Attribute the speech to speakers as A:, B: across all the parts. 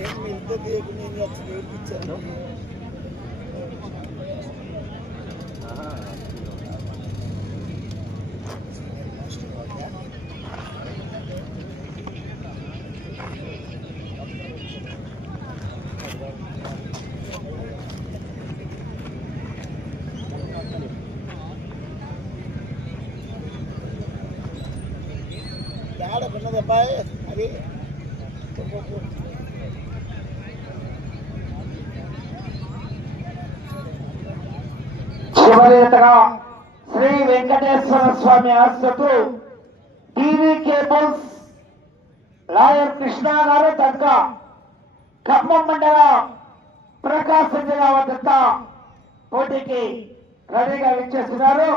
A: నేను మీ ఇంత తీయకు నేను వచ్చి వెయిట్ ఇచ్చాను
B: వెంకటేశ్వర స్వామి ఆశతో టీవీ కేబుల్స్ లాయర్ కృష్ణ గారు తగ్గ ఖమ్మం మండల ప్రకాశం జిల్లా వద్ద పోటీకి రెడీగా విచ్చేస్తున్నారు.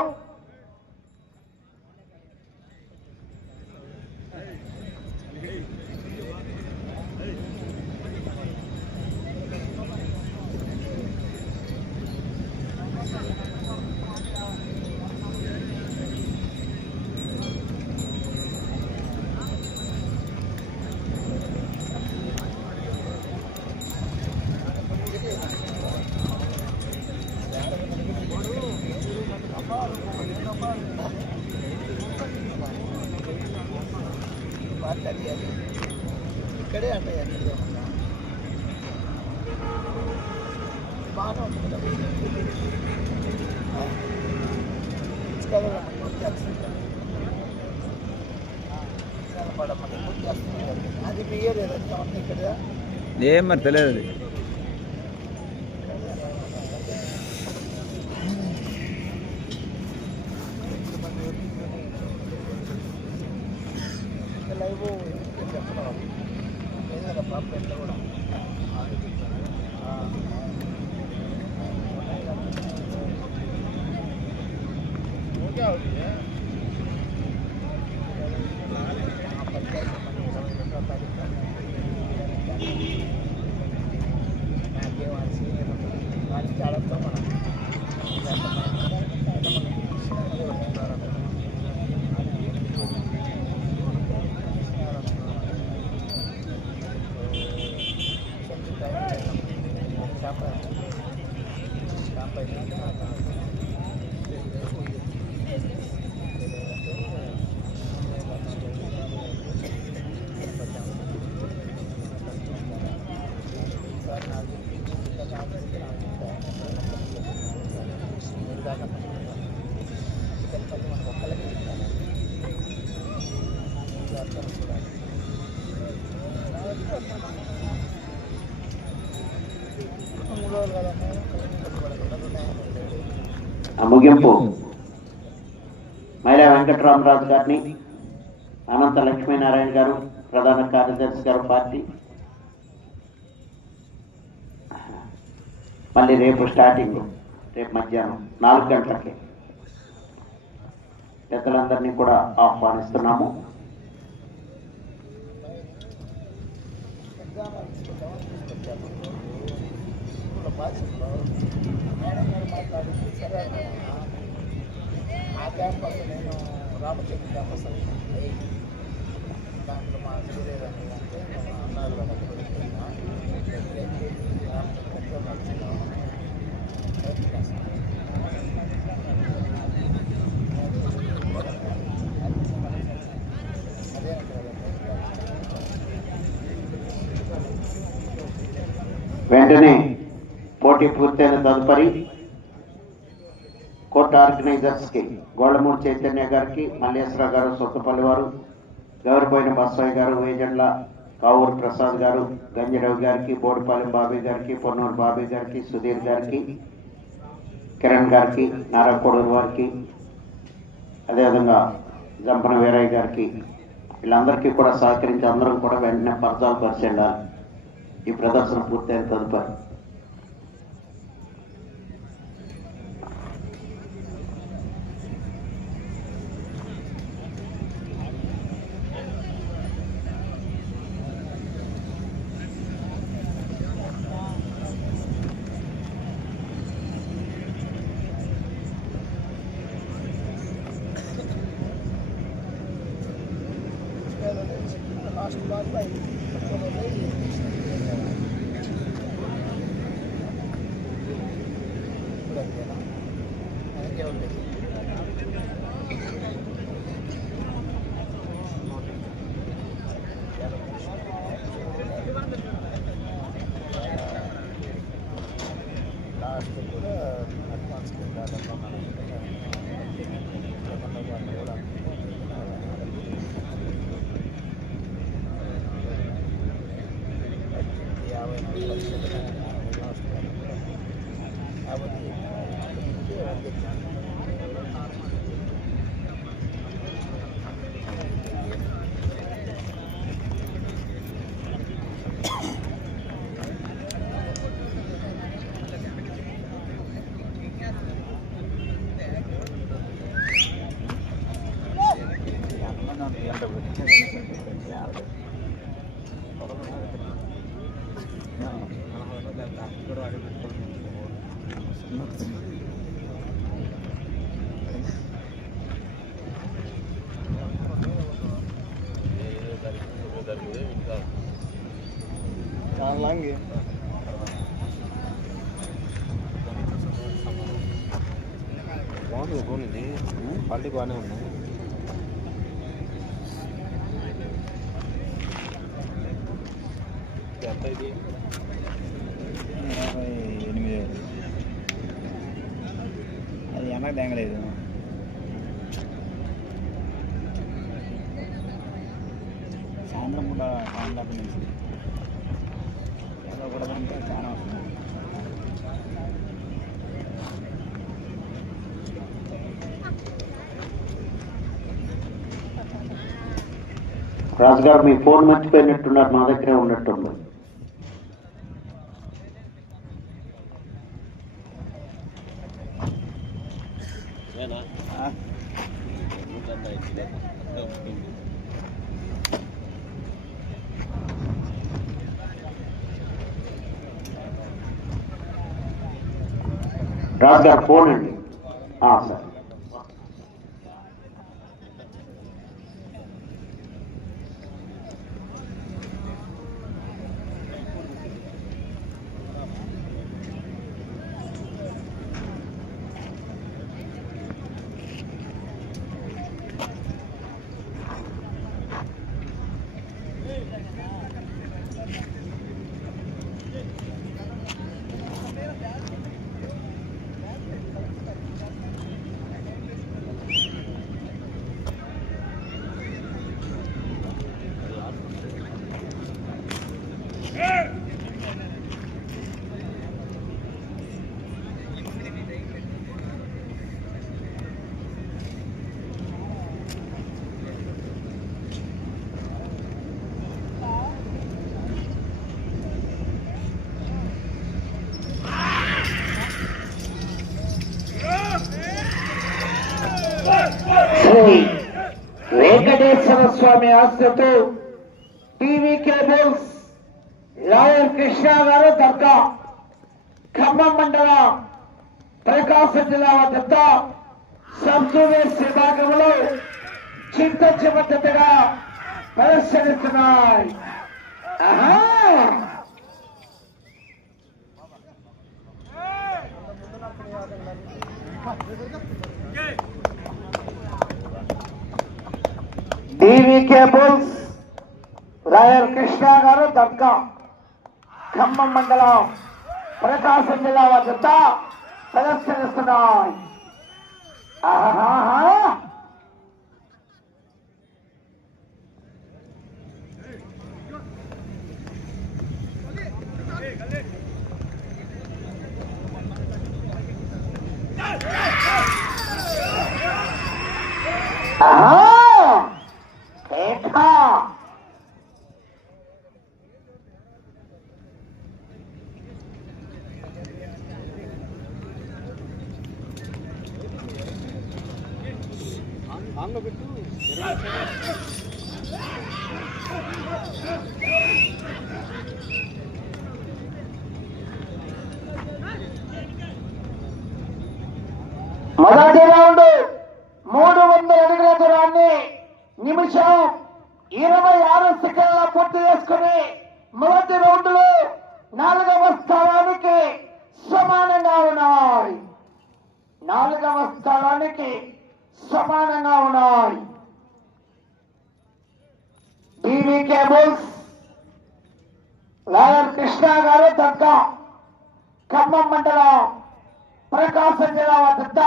A: అది మీ ఏరియా ఇక్కడ?
C: ఏం మరి తెలియదు
A: మూడు
B: ముగింపు. మైలా వెంకటరామరాజు గారిని అనంత లక్ష్మీనారాయణ గారు ప్రధాన కార్యదర్శి గారు పార్టీ. మళ్ళీ రేపు స్టార్టింగ్ రేపు మధ్యాహ్నం నాలుగు గంటలకి. పెద్దలందరినీ కూడా ఆహ్వానిస్తున్నాము.
A: Thank you. మేడం గారు మాట్లాడింది సరే ఆ క్యాంపస్ నేను రామచంద్ర క్యాంపస్ దాంట్లో మా సూర్య అంటే మా అన్నారు
B: వెంటనే పోటీ పూర్తయిన తదుపరి కోర్టు ఆర్గనైజర్స్కి గోళ్ళమూడి చైతన్య గారికి మల్లేశ్వర గారు సొత్తపల్లి వారు గౌరవపోయిన బస్వయ్య గారు వేజండ్ల కావూరు ప్రసాద్ గారు గంజరావు గారికి బోడిపాలెం బాబీ గారికి పొన్నూరు బాబీ గారికి సుధీర్ గారికి కిరణ్ గారికి నారా కోడూరు వారికి అదేవిధంగా జంపన వీరయ్య గారికి వీళ్ళందరికీ కూడా సహకరించి అందరం కూడా వెంటనే పరదాలు పరిచెండాలి ఈ ప్రదర్శన పూర్తయిన తదుపరి.
A: లాంగ్
D: బాగుంది ఫోన్ ఇది క్వాలిటీ బాగానే ఉంది ఇది
C: ఎనిమిది. అది వెనక్కి తెగలేదు సాయంత్రం పూట సాయంత్రం నుంచి. ఏదో కూడా అంటే చాలా వస్తుంది.
B: రాజుగారు మీ ఫోన్ మర్చిపోయినట్టున్నారు మా దగ్గరే ఉన్నట్టుంది. రాజుగారు ఫోన్ అండి ఆ, sir
E: Shri Venkateswara Swamy ఆస్తుతో TV cables lawyer Krishna garu దర్గా ఖమ్మం మండల ప్రకాశం జిల్లా వద్ద సబ్జూనియర్స్ విభాగంలో చింత చిమత్తగా ప్రదర్శనిస్తున్నాయి ఆహా! టీవీ కేబుల్స్ రాయల్ కృష్ణ గారు దర్గా ఖమ్మం మండలం ప్రకాశం జిల్లా వద్ద ప్రదర్శనిస్తున్నాయి ఆహాహా! ఆహా! ఏఠా!
D: ఆన్లో పెట్టు
E: మొదటి రౌండ్ మూడు వందల అడుగుల దూరాన్ని నిమిషం ఇరవై ఆరు సెకండ్ల పూర్తి కేబుల్స్ లాయర్ కృష్ణ గారు దక్క ఖమ్మం మండలం ప్రకాశం జిల్లా వద్ద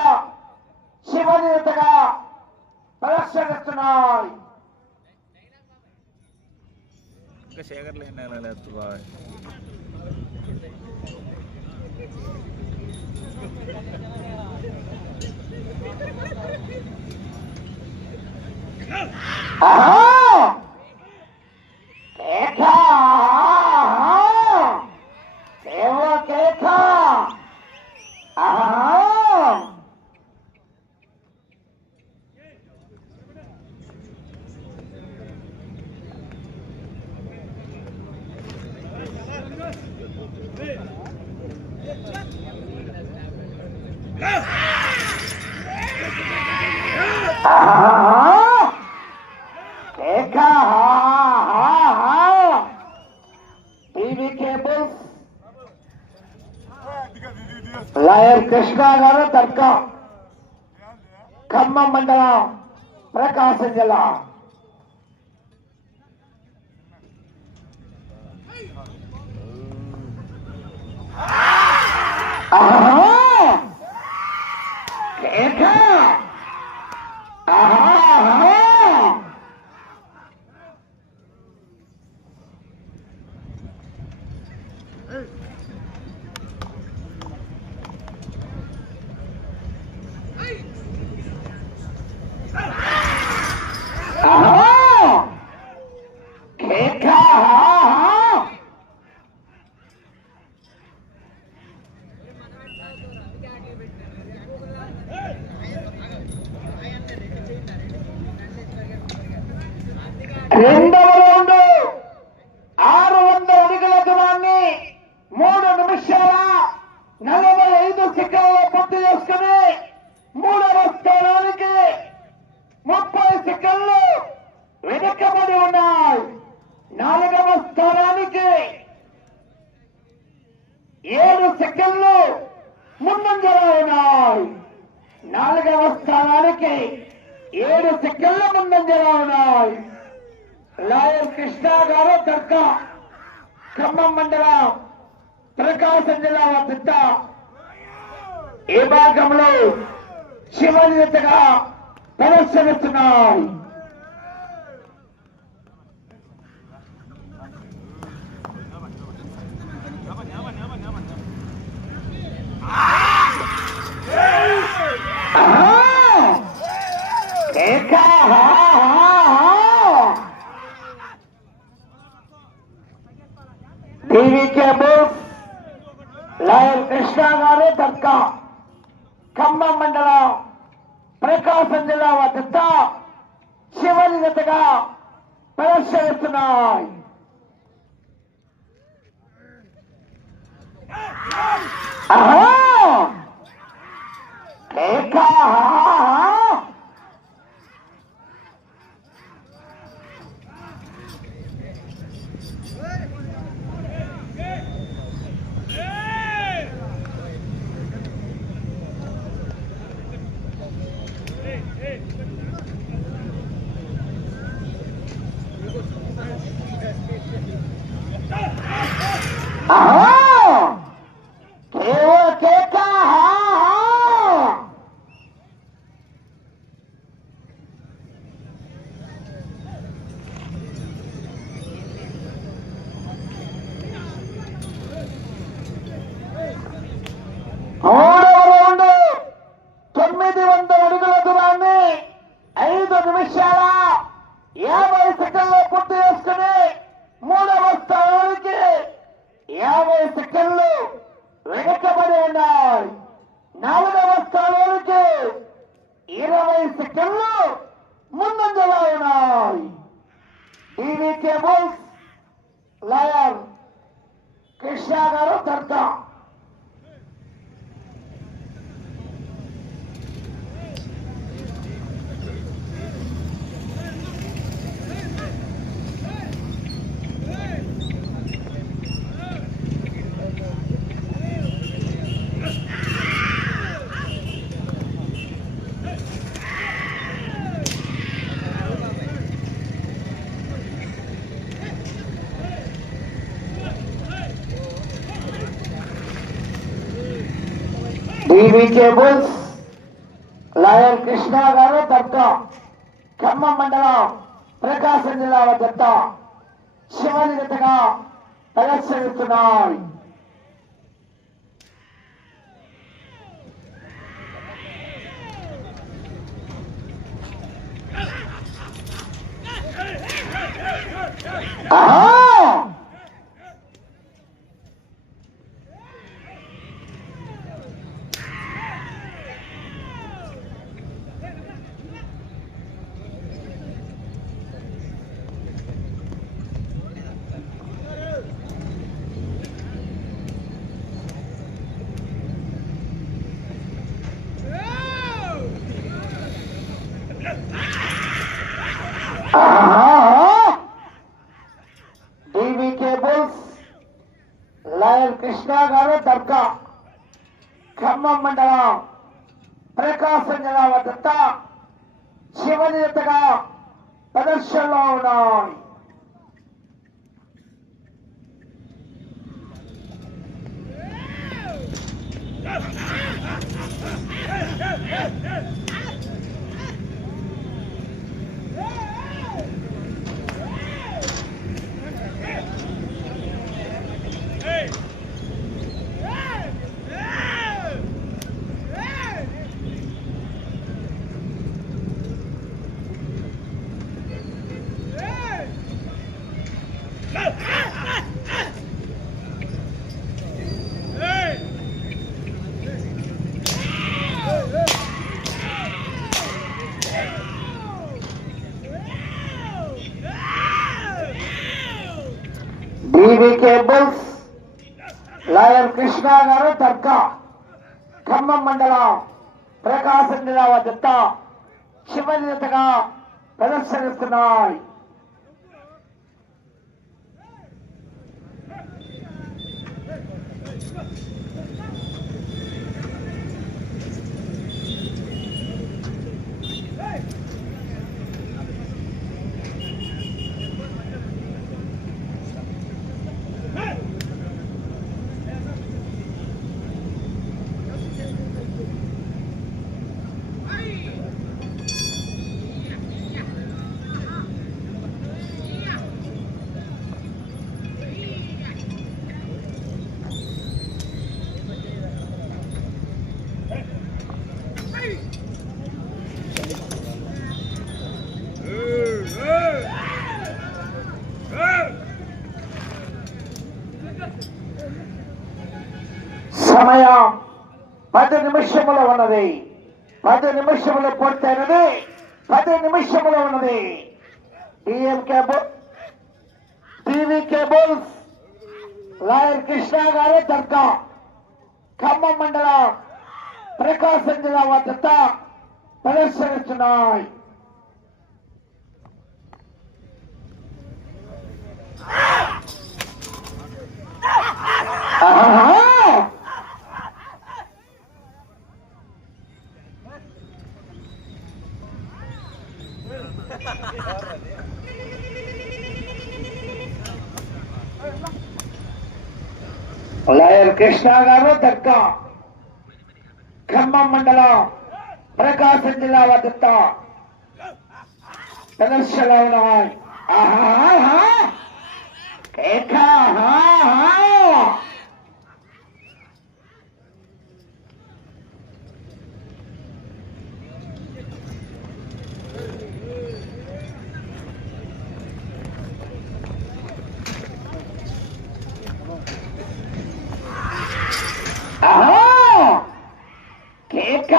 E: శివదేవతగా ప్రదర్శనిస్తున్నాయి
C: శేఖర్
E: ఆహా! కేక! ఆహా! కేవల కేక! ఆహా! ఆహా! కేక! ఆహా! టీవీ కేబుల్స్ లాయర్ కృష్ణ గారు దర్క ఖమ్మం మండలం ప్రకాశం జిల్లా ఆహా! కేక! ఆహా! ఆహా! కేక! ఆహా! రెండవ రౌండ్ ఆరు వందల అడుగుల దూరాన్ని మూడు నిమిషాల నలభై ఐదు సెకండ్లు పూర్తి చేసుకుని మూడవ స్థానానికి ముప్పై సెకండ్లు వెనుకబడి ఉన్నాయి నాలుగవ స్థానానికి ఏడు సెకండ్లు ముందంజలో ఉన్నాయి నాలుగవ స్థానానికి ఏడు సెకండ్ల ముందంజలో ఉన్నాయి లాయర్ కృష్ణ గారు దర్క ఖమ్మం మండలం ప్రకాశం జిల్లా వద్ద ఈ భాగంలో శివనితగా ప్రదర్శనిస్తున్నాయి ఏకా కేక! ఆహా! టీవీ కేబుల్స్ లాయర్ కృష్ణ గారు దర్క ఖమ్మం మండలం ప్రకాశం జిల్లా వద్ద చివరి జతగా ప్రదర్శనిస్తున్నాయి ఆహా! కేక! ఆహా! ఆహా! కేవల కేక! ఆహా! మూడవ రౌండ్ తొమ్మిది వందల అడుగుల దూరాన్ని ఐదు నిమిషాల యాభై సెకండ్లు పూర్తి చేసుకుని మూడవ స్థానానికి యాభై సెకండ్లు వెనుకబడి ఉన్నాయి నాలుగవ స్థానానికి ఇరవై సెకండ్లు ముందంజలో ఉన్నాయి టీవీ కేబుల్స్ లయన్ కృష్ణ గారు దర్గా TV cables lion Krishna garu దర్గా ఖమ్మం మండలం ప్రకాశం జిల్లా వద్ద చివరి జతగా ప్రదర్శనిస్తున్నాయి. ఆహా టీవీ కేబుల్స్ లాయర్ కృష్ణ గారు దర్గా. ఖమ్మం మండలం ప్రకాశం జిల్లా వద్ద చివరి జతగా ప్రదర్శనలో ఉన్నాయి కృష్ణ గారు దర్గా. ఖమ్మం మండలం ప్రకాశం జిల్లా వద్ద చివరి జతగా ప్రదర్శనిస్తున్నాయి. ఉన్నది. పది నిమిషములు పూర్తయినది. పది నిమిషములు ఉన్నది. DM cable TV cables lawyer Krishna గారి దర్గా ఖమ్మం మండలం ప్రకాశం జిల్లా వద్ద ప్రదర్శనిస్తున్నాయి. లాయర్ కృష్ణ గారు దర్గా ఖమ్మం మండలం ప్రకాశం జిల్లా వద్ద ప్రదర్శనలో ఉన్నాయి ఆహా! కేక! ఆహా! ఆహా! కేక! ఆహా!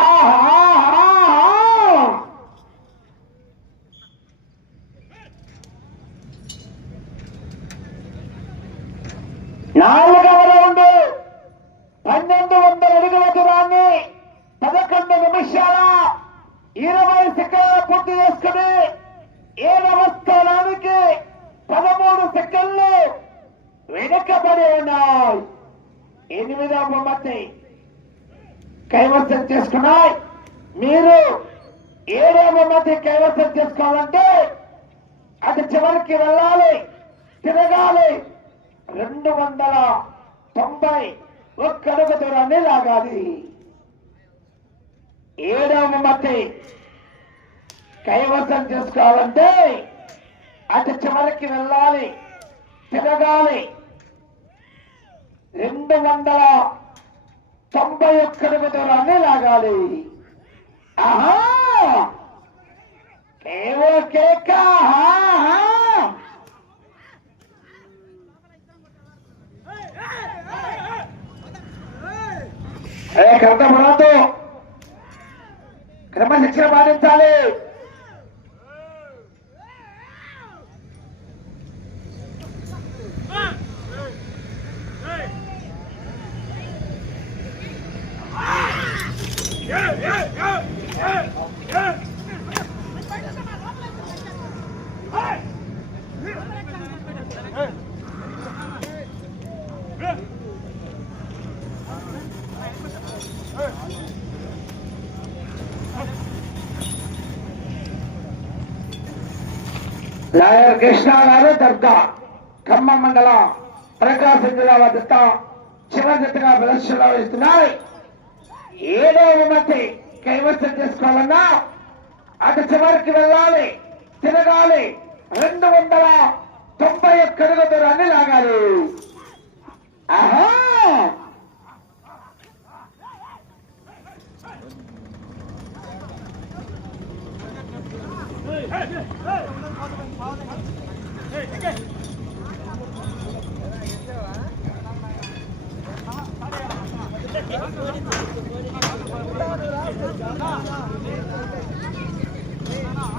E: నాలుగవ రౌండ్ పన్నెండు వందల అడుగుల దూరాన్ని పదకొండు నిమిషాల ఇరవై సెకండ్ల పూర్తి చేసుకుని ఏడవ స్థానానికి పదమూడు సెకండ్లు వెనుకబడి ఉన్నాయి? ఎనిమిదవ బహుమతి కైవసం చేసుకున్నాయి. మీరు ఏడవ మధ్య కైవసం చేసుకోవాలంటే అది చివరికి వెళ్ళాలి తిరగాలి. రెండు వందల తొంభై ఒక్కడుగు దూరాన్ని లాగాలి. ఏడవ బహుమతి కైవసం చేసుకోవాలంటే అటు చివరికి వెళ్ళాలి తిరగాలి. రెండు వందల తొంభై ఒక్క అడుగు లాగాలి. ఆహా! కేవో కేక ఏ కర్త మనతో క్రమశిక్షణ పాటించాలి. లాయర్ కృష్ణ గారు దర్గా ఖమ్మం మండలం ప్రకాశం జిల్లా వద్ద చివరి జట్టుగా ప్రదర్శనలో ఇస్తున్నాయి ఏడో బహుమతి కైవసం చేసుకోవాలన్నా అటు చివరికి వెళ్ళాలి తిరగాలి. రెండు వందల తొంభై ఒక్క అడుగు దూరాన్ని లాగాలి. ఆహా! కేక కేకలో విజిల్లో చేరుతూ టీవీ కేబుల్స్ లాయర్ కృష్ణ గారు దర్గా ఖమ్మం మండలం ప్రకాశం జిల్లా వద్ద ప్రదర్శనిస్తున్నాయి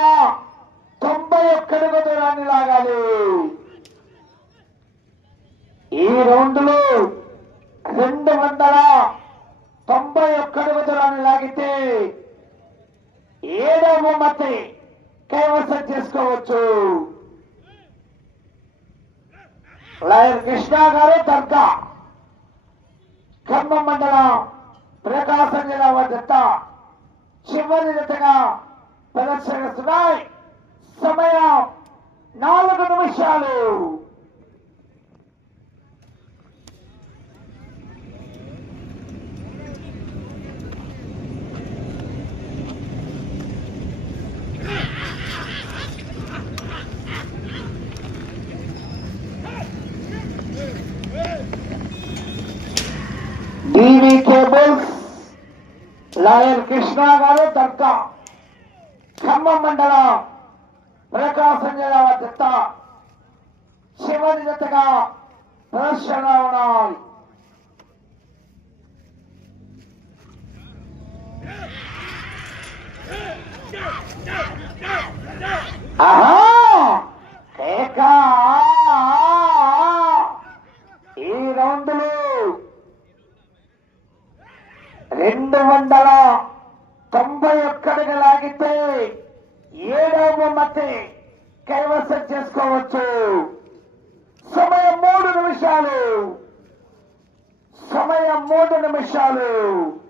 E: తొంభై ఒక్క అడుగు దూరాన్ని లాగాలి ఈ రెండు వందల తొంభై ఒక్క అడుగు లాగితే ఏడవ బొమ్మతి కైవసం చేసుకోవచ్చు. లాయర్ కృష్ణ గారు దర్గా ఖమ్మం మండలం ప్రకాశం జిల్లా వద్ద చివరి జతగా ప్రదర్శిస్తున్నాయి సమయం నాలుగు నిమిషాలు టీవీ కేబుల్స్ లాయర్ కృష్ణ గారు దర్గా. ఖమ్మం మండలం ప్రకాశం జిల్లా జత చివరి జతగా ప్రదర్శన ఉన్నాయి ఈ రౌండ్లు. రెండు వందల తొంభై ఒక్కడికి లాగితే ఏడవ మతి కైవసం చేసుకోవచ్చు. సమయం మూడు నిమిషాలు. సమయం మూడు నిమిషాలు.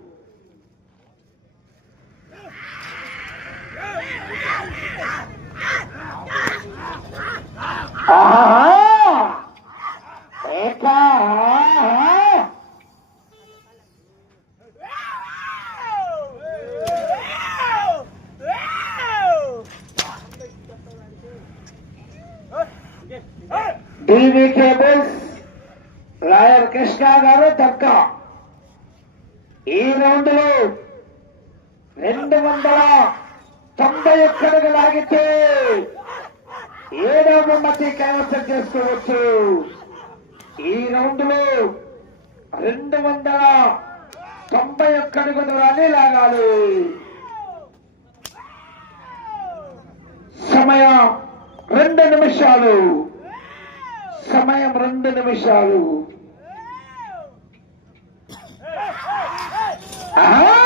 E: Uh-huh.